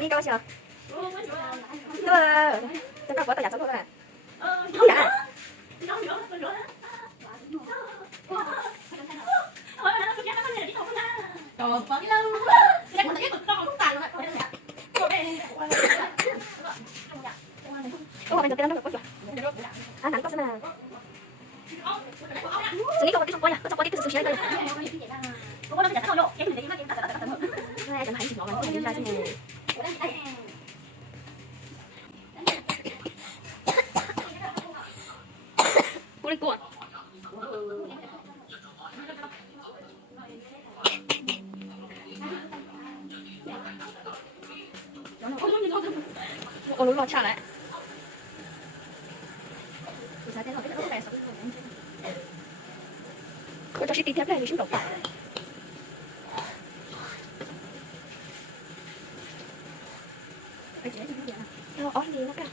đi coi chưa? Tôi có tao giả sống thôi nè. Không giả. Trời phấn lắm. Chắc mình thấy con không tàn rồi. Mình được cái đó có chưa? Nặng có xem nào. Xử lý không quay à? Có cái sự đây. Hai chẳng hãy chịu ngọn không ra xem nè. Cô đi cô. Ôi đúng rồi trả lại. Cô cho chị tiếp này thì chúng đổ phải. Ủa gì nó cả.